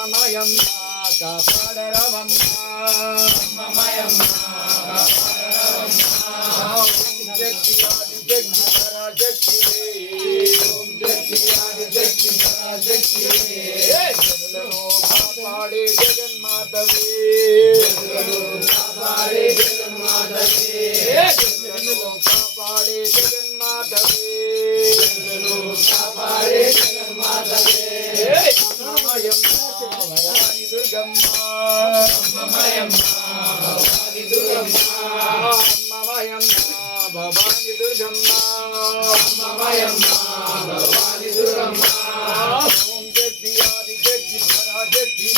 మమయమ్మ కాపాడరవమ్మ మమయమ్మ కాపాడరవమ్మ శక్తి ఆది శక్తి పరాశక్తి ఓం శక్తి ఆది శక్తి పరాశక్తి జనులను కాపాడే జగన్మాతవే కాపాడే జగన్మాతవే జనులను కాపాడే జగన్మాతవే జనులను కాపాడే జగన్మాతవే మమయమ్మ భవాని దుర్గమ్మ మమయమ్మ భవాని దుర్గమ్మ మమయమ్మ భవాని దుర్గమ్మ మమయమ్మ భవాని దుర్గమ్మ ఓం శక్తి ఆది శక్తి పరాశక్తి